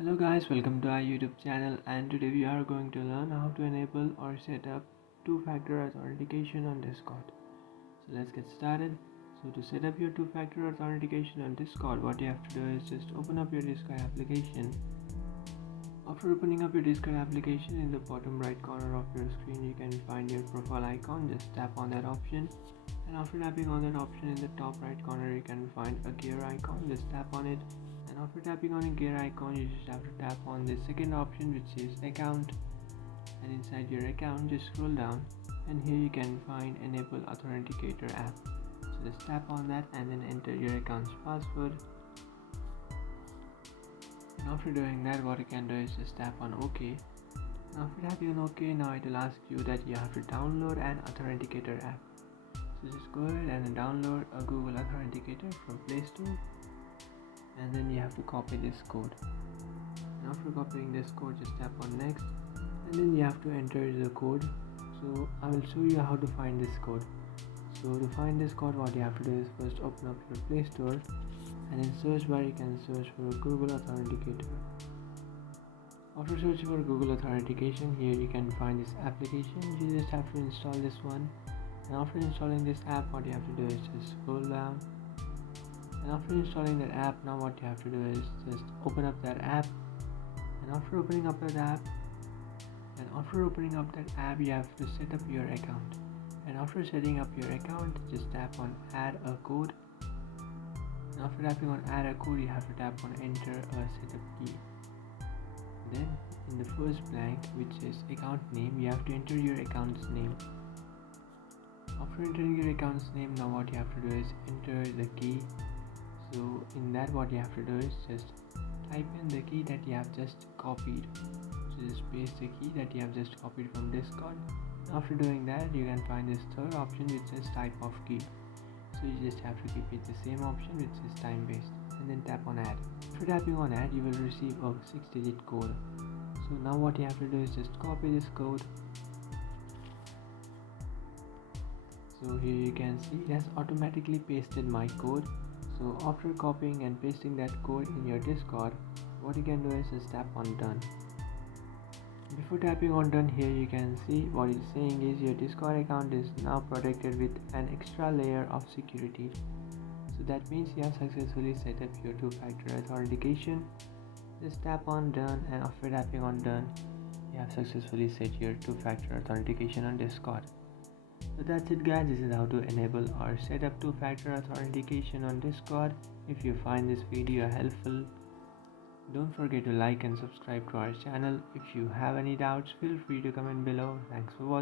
Hello guys, welcome to our YouTube channel, and today we are going to learn how to enable or set up two-factor authentication on Discord. So let's get started. So to set up your two-factor authentication on Discord, what you have to do is just open up your Discord application. After opening up your Discord application, in the bottom right corner of your screen you can find your profile icon. Just tap on that option, and after tapping on that option, in the top right corner you can find a gear icon. Just tap on it, and after tapping on a gear icon you just have to tap on the second option, which is account, and inside your account just scroll down, and here you can find enable authenticator app. So just tap on that and then enter your account's password. And after doing that, what you can do is just tap on OK. And after tapping on OK, now it will ask you that you have to download an authenticator app. So just go ahead and download a Google Authenticator from Play Store, and then you have to copy this code. And after copying this code, just tap on next, and then you have to enter the code. So I will show you how to find this code. So to find this code, what you have to do is first open up your Play Store, and in search bar you can search for Google Authenticator. After searching for Google Authentication, here you can find this application. You just have to install this one, and after installing this app, what you have to do is just scroll down, and after installing that app, now what you have to do is just open up that app. And after opening up that app, you have to set up your account. And after setting up your account, just tap on add a code. And after tapping on add a code, you have to tap on enter a setup key. Then in the first blank, which is account name, you have to enter your account's name. After entering your account's name, now what you have to do is enter the key. So in that, what you have to do is just type in the key that you have just copied. So just paste the key that you have just copied from Discord. After doing that, you can find this third option, which says type of key. So you just have to keep it the same option, which is time based, and then tap on add. After tapping on add, you will receive a 6-digit code. So now what you have to do is just copy this code. So here you can see it has automatically pasted my code. So after copying and pasting that code in your Discord, what you can do is just tap on done. Before tapping on done, here you can see what it's saying is your Discord account is now protected with an extra layer of security. So that means you have successfully set up your two-factor authentication. Just tap on done, and after tapping on done, you have successfully set your two-factor authentication on Discord. So that's it guys, this is how to enable or set up two-factor authentication on Discord. If you find this video helpful, don't forget to like and subscribe to our channel. If you have any doubts, feel free to comment below. Thanks for watching.